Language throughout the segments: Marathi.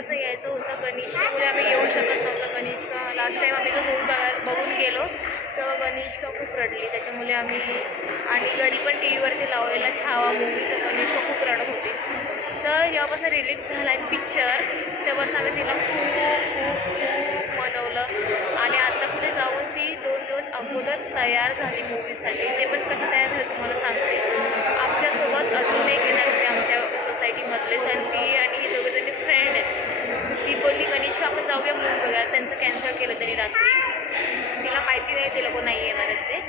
दिवसापासून यायचं होतं. गणेशमुळे आम्ही येऊ शकत नव्हतं. गणेशका लास्ट टाईम आम्ही जो मूवी बघून गेलो तेव्हा गणेशका खूप रडली. त्याच्यामुळे आम्ही आणि घरी पण टी व्हीवरती लावलेला छावा मूवी, तर गणेशका खूप रडत होती. तर जेव्हापासून रिलीज झाला आहे पिक्चर तेव्हापासून आम्ही तिला खूप खूप खूप मनवलं आणि आता पुढे जाऊन ती 2 दिवस अगोदर तयार झाली मूवीसाठी. ते पण कसं तयार झालं तुम्हाला सांगते. आमच्यासोबत अजून एक येणार होते आमच्या सोसायटीमधलेच आणि ती आणि ही दोघंजणी फ्रेंड आहेत. तर ती बोलली गणेशका आपण जाऊया मूवी बघायला. त्यांचं कॅन्सल केलं त्यांनी रात्री. तिला माहिती नाही ते लोक नाही येणार आहेत ते.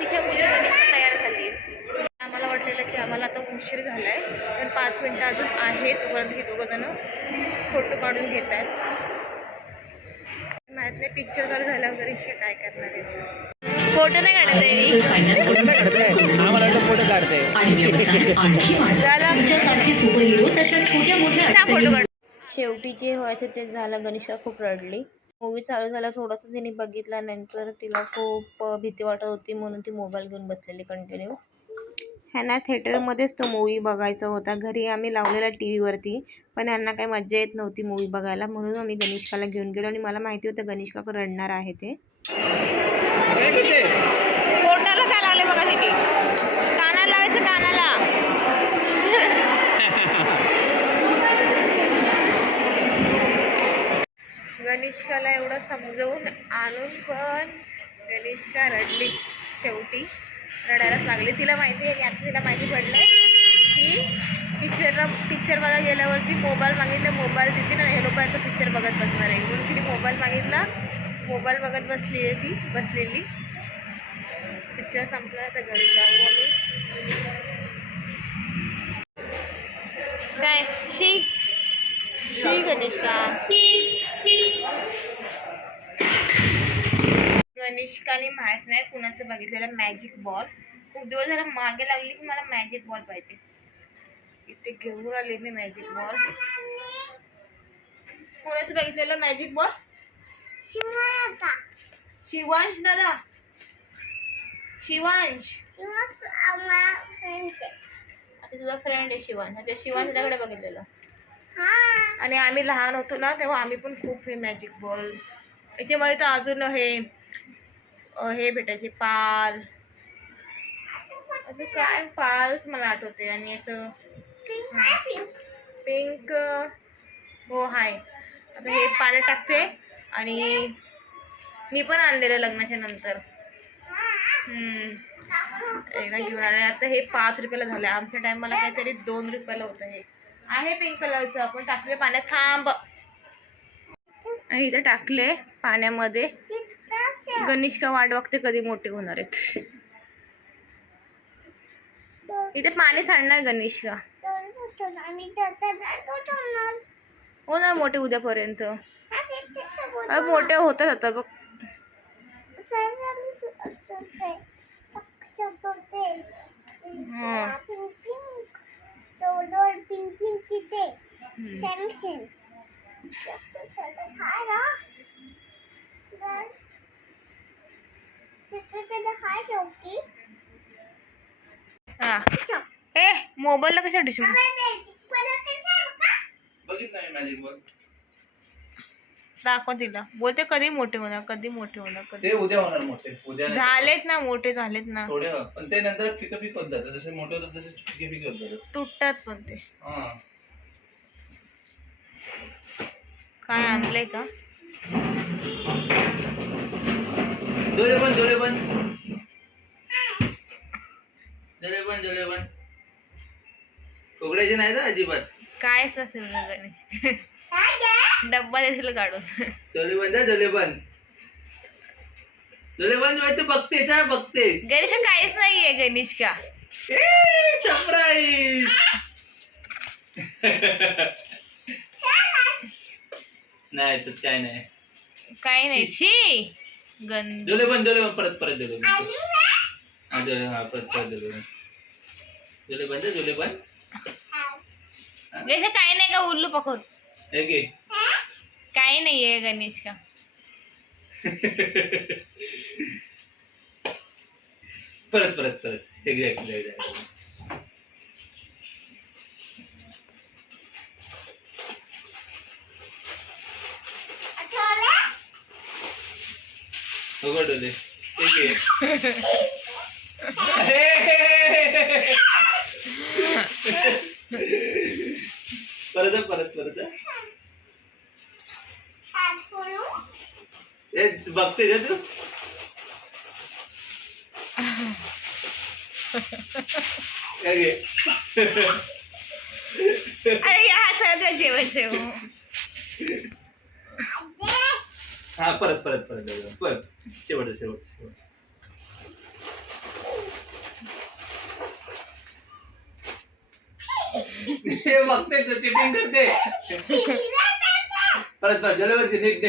तिच्यामुळे गणेशका तयार झाली आहे. आम्हाला वाटलेलं की आम्हाला आता उशीर झाला आहे, तर 5 मिनटं अजून आहे. तोपर्यंत हे दोघंजणं फोटो काढून घेत आहेत. माहीत नाही पिक्चर चालू झाल्यावर गणेशका काय करणार आहे. फोटो नाही काढत आहे फोटो काढते शेवटी जे व्हायचं ते झालं. गणेशका खूप रडली. मूवी चालू झाला थोडंसं तिने बघितल्यानंतर तिला खूप भीती वाटत होती, म्हणून ती मोबाईल घेऊन बसलेली कंटिन्यू. ह्यांना थिएटरमध्येच तो मूवी बघायचा होता. घरी आम्ही लावलेला टी व्हीवरती, पण यांना काही मजा येत नव्हती मूवी बघायला, म्हणून आम्ही गणेशकाला घेऊन गेलो आणि मला माहिती होतं गणेशका रडणार आहे ते. पोटाला काय लावले बघा तिथे, कानाला लावायचं कानाला. गणेशकाला एवढं समजवून आणून पण गणेशका रडली. शेवटी रडायलाच लागली. तिला माहिती आहे की आता तिला माहिती पडलं की पिक्चर बघायला गेल्यावरती मोबाईल मागितला, मोबाईल देते ना, हे लोकांचा पिक्चर बघत बसणार आहे म्हणून तिने मोबाईल मागितला. मोबाईल बघत बसली आहे ती बसलेली. पिक्चर संपला तर घरी जाऊ आम्ही. काय शी गणेशका. गणेशकाने माहीत नाही कुणाचं बघितलेलं मॅजिक बॉल. खूप दिवस झाला मागे लागली की मला मॅजिक बॉल पाहिजे. इथे घेऊन आले मी मॅजिक बॉल. कोणाचं बघितलेलं मॅजिक बॉल? शिवांश दादा. शिवांश अच्छा तुझा फ्रेंड आहे शिवांश. अच्छा शिवांश त्याच्याकडे बघितलेलं. आणि आम्ही लहान होतो ना तेव्हा आम्ही पण खूप हे मॅजिक बॉल. याच्यामध्ये तर अजून हे भेटायचे पाल, असं काय पाल्स मला आठवते. आणि असं पिंक हो हाय. आता हे पाल टाकते आणि मी पण आणलेलं लग्नाच्या नंतर एकदा घेऊन आले. आता हे 5 रुपयाला झालं. आमच्या टायमाला काहीतरी 2 रुपयाला होतं. हे आहे पिंक कलरचं. आपण टाकले पाण्यात. थांब. इथं टाकले पाण्यामध्ये. गणेशका वाट बघते कधी मोठे होणार आहेत. इथे पाणी सांडणार गणेशका. हो ना मोठे उद्यापर्यंत. मोठे होतात आता बघ. ए मोबाईलला कशा डिशू दाखव तिला. बोलते कधी मोठे होणार कधी मोठे होणार कधी. ते उद्या होणार मोठे. उद्या झालेत ना मोठे झालेत ना थोडे, पण ते नंतर फिकं फिक होत जातात. जसे मोठे होतात तसे फिके फिके होत जातात. तुटतात पण ते. हा काय आणलंय का? जोले पण जोले पण जोले पण फुगड्याचे नाही ना अजिबात. कायच नसेल ना गणेश. डब्बा देतील काढून. जोले बंद जोले बंद तू बघतेस हा बघतेस. गणेश काहीच नाहीये गणेशका. सरप्राईज. नाही तर काय नाही काय नाही. शी गंद. जोले बंद परत जोले बंद. हा जोले हा परत जोले बंद. जोले बंद गणेश काही नाही का उल्लू पकड. काही नाहीये गणेश का. परत एक्झॅक्टली. डोले ठीक आहे. परत परत ए बघते का तू काय घे अरे या सगळं जेवायचं हा परत शेवट हे बघते चिटिंग करते परत जलवरती नीट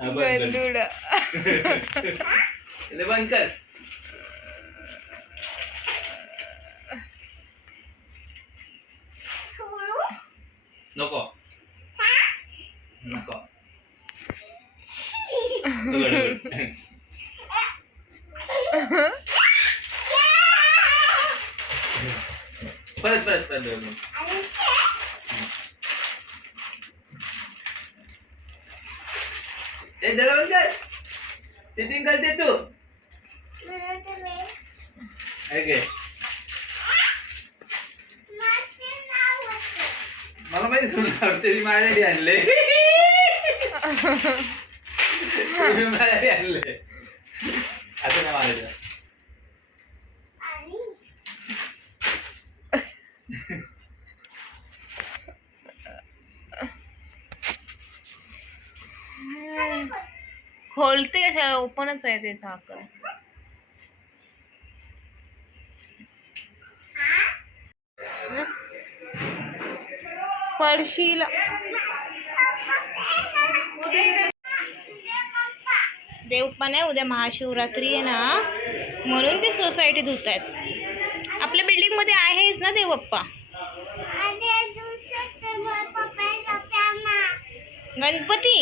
गंदुड बंद कर नको परत ए जलवंत चिटिंग करते तू ओके मला माहिती सुनणार तरी माझ्यासाठी आणले माझ्यासाठी आणले असं नाही मारायचं खोलते कशाला ओपनच आहे ते झाकण पडशील देवपण आहे उद्या महाशिवरात्री आहे ना म्हणून ते सोसायटी धुत आहेत आपल्या बिल्डिंग मध्ये आहेच ना देव बाप्पा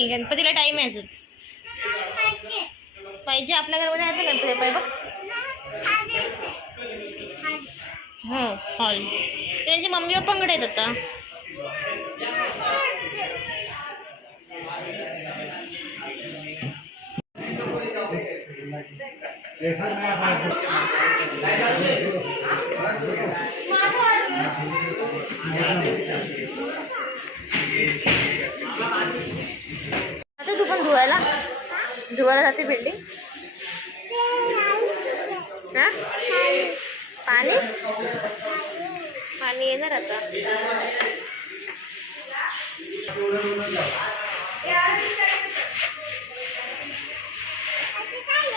गणपतीला टाइम आहे अजून पाहिजे आपल्या घरामध्ये आहेत ना गणपती बाप्पा बघ हो हॉल त्यांची मम्मी पप्पांकडे आहेत आता आता तू पण धुवायला जाते बिल्डिंग हा पाणी येणार आता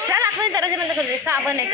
चल आपण दरवाजा बंद करू दे साबण आहे